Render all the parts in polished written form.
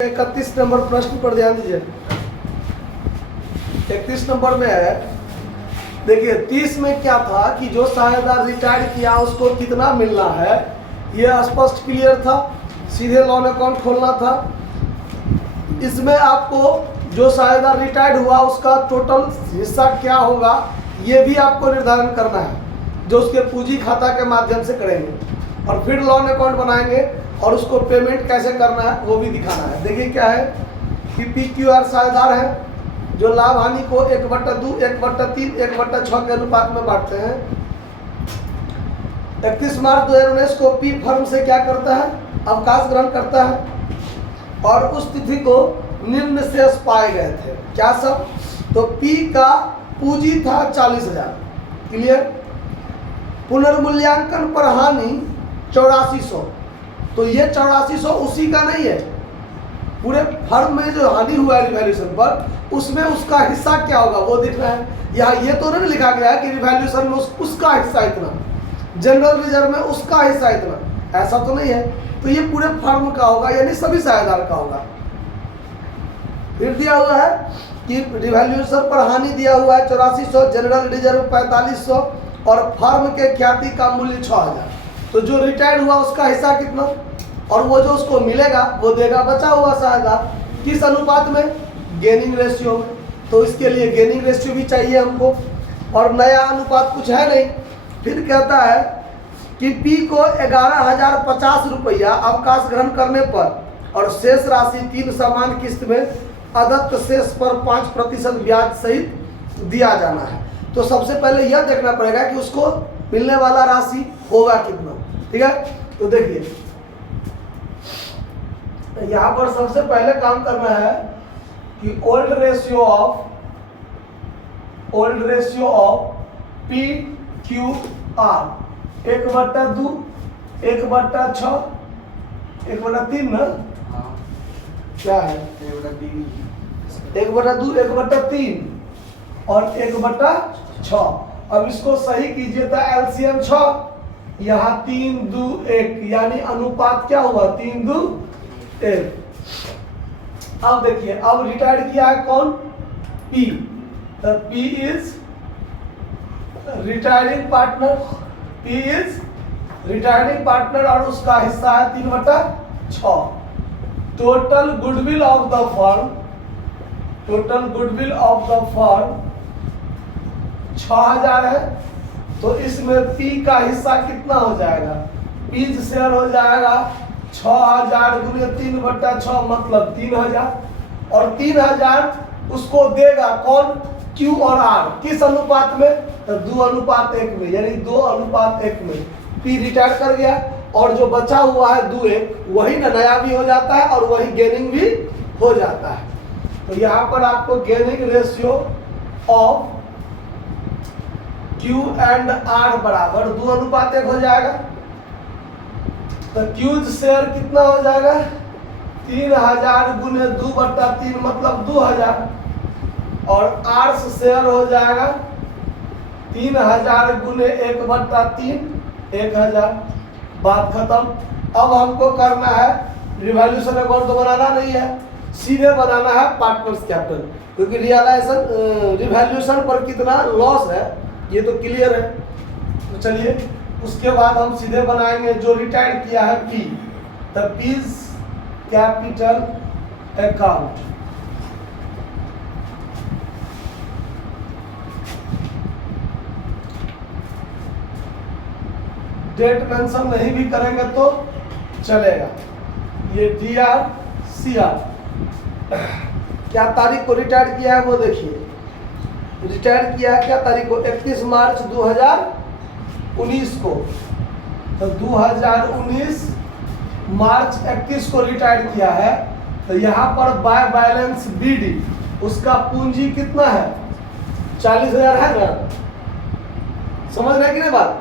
31 number प्रश्न पर ध्यान दीजिए। 31 नंबर में है, देखिए 30 में क्या था कि जो साझेदार रिटायर किया उसको कितना मिलना है, यह स्पष्ट क्लियर था, सीधे लोन अकाउंट खोलना था। इसमें आपको जो साझेदार रिटायर्ड हुआ उसका टोटल हिस्सा क्या होगा ये भी आपको निर्धारण करना है, जो उसके पूंजी खाता के माध्यम से करेंगे और फिर लोन अकाउंट बनाएंगे और उसको पेमेंट कैसे करना है वो भी दिखाना है। देखिए क्या है कि PQR साझेदार है जो लाभ हानि को 1/2, 1/3, 1/6 के अनुपात में बांटते हैं। 31 मार्च 2019 को P फर्म से क्या करता है, अवकाश ग्रहण करता है और उस तिथि को निम्न शेष पाए गए थे। क्या सब? तो P का पूंजी था 40,000, क्लियर। पुनर्मूल्यांकन पर हानि 8400, तो ये 8400 उसी का नहीं है, पूरे फर्म में जो हानि हुआ है रिवैल्यूएशन पर उसमें उसका हिस्सा क्या होगा वो देखना है। यहाँ ये तो नहीं लिखा गया है कि रिवैल्यूएशन में उसका हिस्सा इतना, जनरल रिजर्व में उसका हिस्सा इतना, ऐसा तो नहीं है। तो ये पूरे फर्म का होगा, यानी सभी साझेदार का होगा। फिर दिया हुआ है कि रिवैल्यूएशन पर हानि दिया हुआ है 8400, जनरल रिजर्व 4500 और फर्म के ख्याति का मूल्य 6000। तो जो रिटायर्ड हुआ उसका हिस्सा कितना और वो जो उसको मिलेगा वो देगा बचा हुआ साझेदार। किस अनुपात में? गेनिंग रेशियो में। तो इसके लिए गेनिंग रेशियो भी चाहिए हमको, और नया अनुपात कुछ है नहीं। फिर कहता है कि P को 11,050 रुपया अवकाश ग्रहण करने पर और शेष राशि 3 समान किस्त में अदत्त शेष पर 5% ब्याज सहित दिया जाना है। तो सबसे पहले यह देखना पड़ेगा कि उसको मिलने वाला राशि होगा कितना, ठीक है। तो देखिए यहाँ पर सबसे पहले काम करना है कि ओल्ड रेशियो ऑफ PQR 1/2, 1/6, 1/3 ना, क्या है 1/2, 1/3 और 1/6। अब इसको सही कीजिए तो LCM 6, यहाँ 3, 2, 1, यानी अनुपात क्या हुआ 3, 2, 1। अब देखिए अब रिटायर्ड किया है कौन? P। तो P is retiring partner, P is retiring partner और उसका हिस्सा है 3/6। Total goodwill of the firm 6000 है। तो इसमें P का हिस्सा कितना हो जाएगा? P शेयर हो जाएगा 6000 गुने 3/6 मतलब 3000, और 3000 उसको देगा कौन? Q और R। किस अनुपात में? तो 2:1 में, यानी 2:1 में P रिटायर कर गया और जो बचा हुआ है 2:1 वही नया भी हो जाता है और वही गेनिंग भी हो जाता है। तो यहाँ पर आपको gaining ratio of Q and R बराबर 2:1 हो जाएगा। तो Q शेयर कितना हो जाएगा? 3000 गुने 2/3 मतलब 2000, और R शेयर हो जाएगा 3000 गुने 1/3 1000। बात खत्म। अब हमको करना है रिवैल्यूएशन अकाउंट, तो बनाना नहीं है, सीधे बनाना है पार्टनर्स कैपिटल, क्योंकि रिवैल्यूएशन पर कितना लॉस है ये तो क्लियर है। तो चलिए उसके बाद हम सीधे बनाएंगे जो रिटायर किया है P, the P's capital account. Date mention नहीं भी करेंगे तो चलेगा। ये DRCR क्या तारीख को रिटायर किया है वो देखिए। रिटायर किया है क्या तारीख को? 31 मार्च 2019 को। तो 2019 मार्च 31 को रिटायर किया है। तो यहाँ पर बाय बैलेंस BD उसका पूंजी कितना है? 40,000 है ना, समझ रहे हैं कि नहीं बात?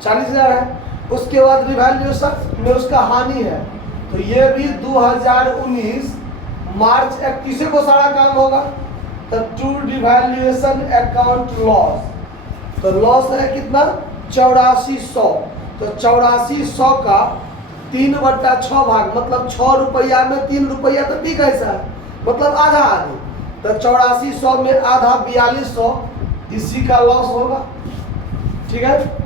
40,000 है। उसके बाद रिवैल्यूएशन में उसका हानि है, तो ये भी 2019 मार्च 31 को सारा काम होगा। तो टू रिवैल्यूएशन अकाउंट लॉस, तो लॉस है कितना? 8400। तो 8400 का 3/6 भाग, मतलब 6 रुपया में 3 रुपया तो ठीक है सर, मतलब आधा आधी। तो 8400 में आधा 4200, इसी का लॉस होगा। ठीक है।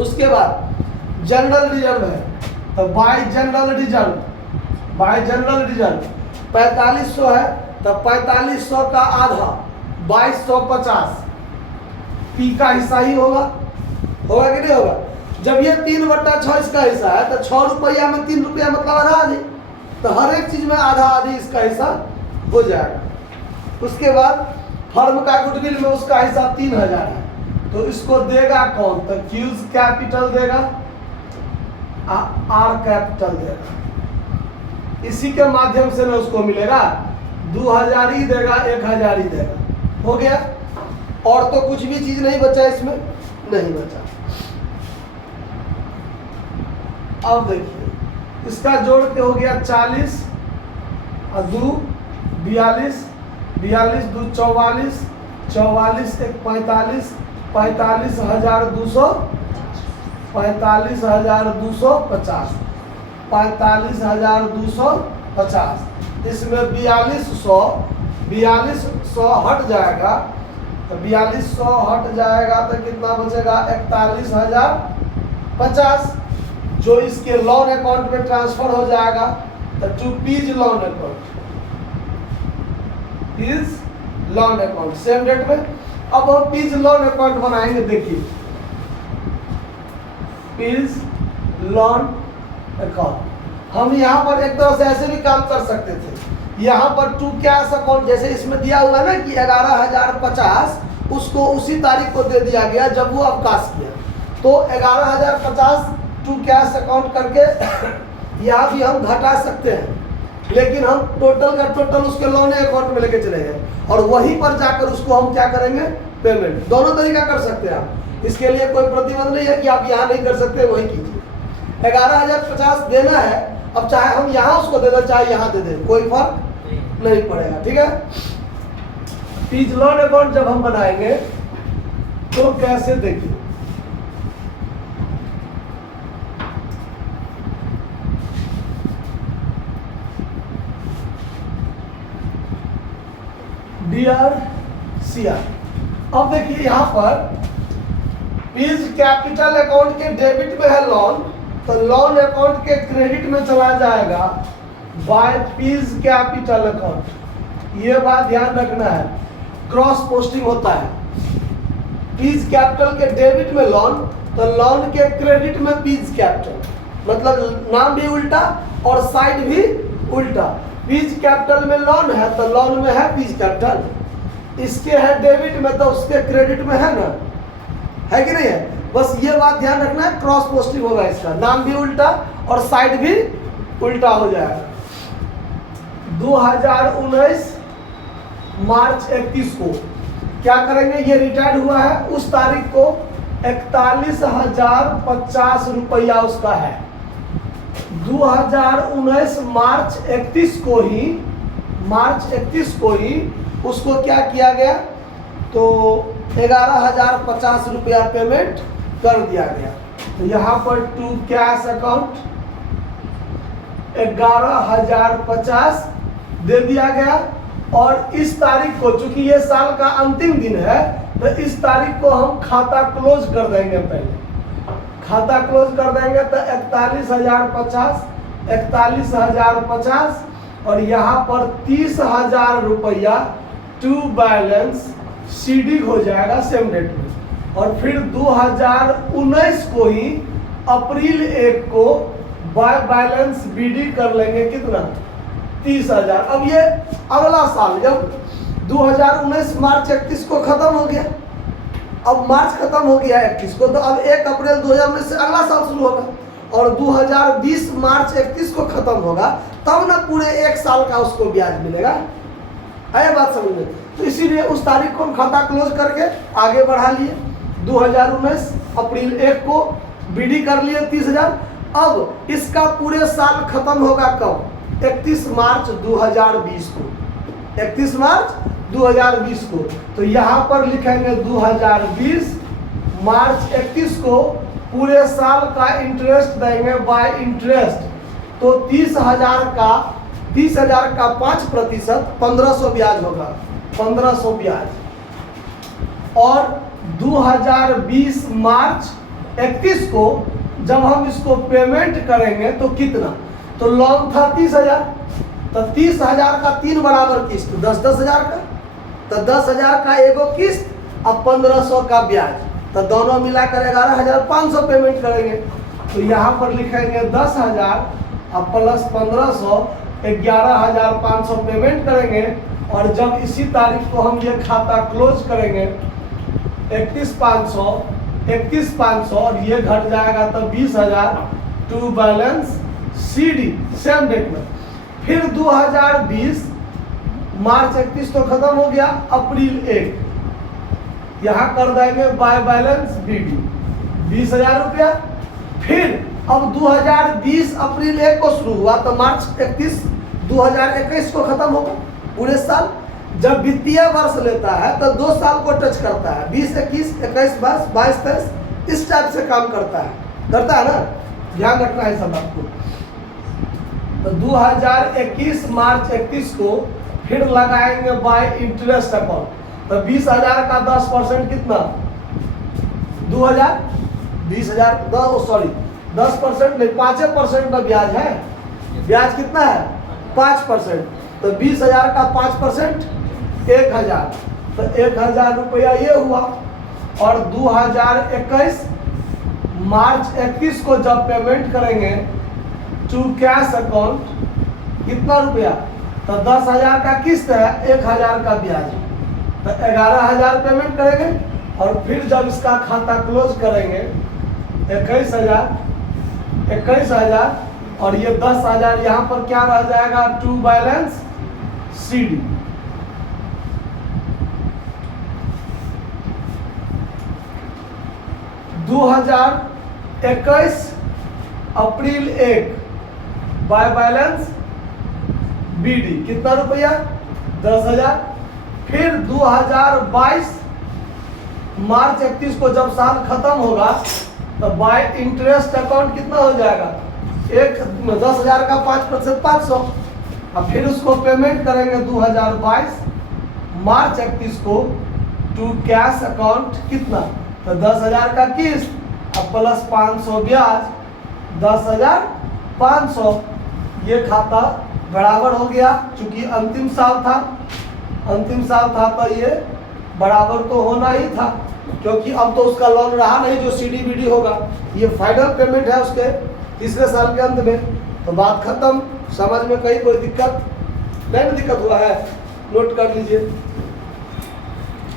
उसके बाद जनरल रिजर्व है, तो बाय जनरल रिजर्व 4500 है, तो 4500 का आधा 2250 पी का हिस्सा ही होगा कि नहीं होगा। जब ये 3/6 इसका हिस्सा है, तो 6 रुपया में 3 रुपया मतलब आधा आधी, तो हर एक चीज में आधा आधी इसका हिस्सा हो जाएगा। उसके बाद फर्म का गुडविल में उसका हिस्सा 3000 है, तो इसको देगा कौन, तो क्यूज कैपिटल देगा, आर कैपिटल देगा। इसी के माध्यम से ना उसको मिलेगा 2000 ही देगा, 1000 ही देगा। हो गया। और तो कुछ भी चीज नहीं बचा इसमें, नहीं बचा। अब देखिए इसका जोड़ के हो गया 40 और 2 42, 42 2 44, 44 1 45, 45,200, 45,250, 45,250। इसमें 4200 हट जाएगा, तो 4200 हट जाएगा तो कितना बचेगा, 41,050, जो इसके लोन अकाउंट में ट्रांसफर हो जाएगा। तो to P's loan account, P's loan account same date में। अब हम पीज लोन अकाउंट बनाएंगे। देखिए पीज लोन अकाउंट, हम यहाँ पर एक तरह से ऐसे भी काम कर सकते थे। यहाँ पर टू कैश अकाउंट, जैसे इसमें दिया हुआ है ना कि 11,050, उसको उसी तारीख को दे दिया गया जब वो अवकाश किया, तो 11,050 टू कैश अकाउंट करके यहाँ भी हम घटा सकते हैं, लेकिन हम टोटल का टोटल उसके लोन अकाउंट में लेके चले गए और वहीं पर जाकर उसको हम क्या करेंगे, पेमेंट। दोनों तरीका कर सकते हैं आप, इसके लिए कोई प्रतिबंध नहीं है कि आप यहाँ नहीं कर सकते, वही कीजिए। 11,050 देना है, अब चाहे हम यहाँ उसको दे दें चाहे यहाँ दे दें, कोई फर्क नहीं पड़ेगा। ठीक है। पीज लोन अकाउंट जब हम बनाएंगे तो कैसे, देखिए डियर सीआर, अब देखिए यहाँ पर पीज कैपिटल अकाउंट के डेबिट में है लोन, तो लोन अकाउंट के क्रेडिट में चला जाएगा बाय पीज कैपिटल अकाउंट। ये बात ध्यान रखना है, क्रॉस पोस्टिंग होता है। पीज कैपिटल के डेबिट में लोन, तो लोन के क्रेडिट में पीज कैपिटल, मतलब नाम भी उल्टा और साइड भी उल्टा। पीज कैपिटल में लोन है तो लोन में है पीज कैपिटल, इसके है डेबिट में तो उसके क्रेडिट में है ना, है कि नहीं है। बस ये बात ध्यान रखना है, क्रॉस पोस्टिंग होगा इसका, नाम भी उल्टा और साइड भी उल्टा हो जाएगा। 2019 मार्च 31 को क्या करेंगे, ये रिटायर्ड हुआ है, उस तारीख को 41,050 रुपया उसका है। 2019 मार्च 31 को ही उसको क्या किया गया, तो 11,050 रुपया पेमेंट कर दिया गया। तो यहाँ पर टू कैश अकाउंट 11,050 दे दिया गया, और इस तारीख को, चूंकि ये साल का अंतिम दिन है, तो इस तारीख को हम खाता क्लोज कर देंगे। पहले खाता क्लोज कर देंगे तो 41,050 और यहाँ पर 30,000 रुपया टू बैलेंस सीडिंग हो जाएगा सेम डेट में। और फिर 2019 को ही अप्रैल 1 को बाय बैलेंस बीडी कर लेंगे, कितना, 30,000। अब ये अगला साल, जब 2019 मार्च 31 को खत्म हो गया, अब मार्च खत्म हो गया 31 को, तो अब 1 अप्रैल 2019 से अगला साल शुरू होगा, और 2020 मार्च 31 को खत्म होगा, तब ना पूरे 1 साल का उसको ब्याज मिलेगा। है बात समझ में। तो इसीलिए उस तारीख को हम खाता क्लोज करके आगे बढ़ा लिए। 2019 अप्रैल 1 को बीडी कर लिए 30,000। अब इसका पूरे साल खत्म होगा कब, 31 मार्च 2020 को, 31 मार्च 2020 को। तो यहाँ पर लिखेंगे 2020 मार्च 31 को पूरे साल का इंटरेस्ट देंगे बाय इंटरेस्ट, तो 30,000 का 5% 1500 ब्याज होगा, 1500 ब्याज। और 2020 मार्च 31 को जब हम इसको पेमेंट करेंगे तो कितना, तो लोन था 30,000, तो 30,000 का 3 बराबर किस्त 10,000 का, तो 10,000 का एगो किस्त अब 1500 का ब्याज, तो दोनों मिलाकर 11,500 पेमेंट करेंगे। तो यहाँ पर लिखेंगे 10,000 अब प्लस 1500 11,500 पेमेंट करेंगे। और जब इसी तारीख को हम ये खाता क्लोज करेंगे 31,500 और ये घट जाएगा तो 20,000 to balance CD same date में। फिर 2020 मार्च 31 तो खत्म हो गया, अप्रैल 1 यहाँ कर देंगे बाय बैलेंस BD 20,000 रुपया। फिर अब 2020 अप्रैल 1 को शुरू हुआ तो मार्च 31 2021 को खत्म होगा पूरे साल। जब वित्तीय वर्ष लेता है तो 2 साल को टच करता है, 20, 21, 21, 22, 23 इस टाइप से काम करता है ना, ध्यान रखना है सब आपको। तो 2021 मार्च 31 को फिर लगाएंगे बाय इंटरेस्ट अकाउंट, तो 20,000 का 10% कितना 2,000, 10% नहीं 5% का ब्याज है, ब्याज कितना है 5%, तो 20,000 का 5% 1,000, तो 1,000 रुपया ये हुआ। और 2021 मार्च 31 को जब पेमेंट करेंगे टू कैश अकाउंट कितना रुपया, तो 10,000 का किस्त है, 1,000 का ब्याज, तो 11,000 पेमेंट करेंगे। और फिर जब इसका खाता क्लोज करेंगे 21,000 और ये 10,000 यहाँ पर क्या रह जाएगा टू बैलेंस CD। दो 2021 अप्रैल 1 बाय बैलेंस BD कितना रुपया 10,000। फिर 2022 मार्च 31 को जब साल खत्म होगा तो बाय इंटरेस्ट अकाउंट कितना हो जाएगा 10,000 का 5% 500। अब फिर उसको पेमेंट करेंगे 2022 मार्च 31 को टू कैश अकाउंट कितना, तो 10,000 का किस्त अब प्लस 500 ब्याज 10,500। ये खाता बराबर हो गया, चूंकि अंतिम साल था तो ये बराबर तो होना ही था, क्योंकि अब तो उसका लोन रहा नहीं जो CD BD होगा, ये फाइनल पेमेंट है उसके तीसरे साल के अंत में। तो बात खत्म, समझ में कहीं कोई दिक्कत नहीं हुआ है, नोट कर लीजिए।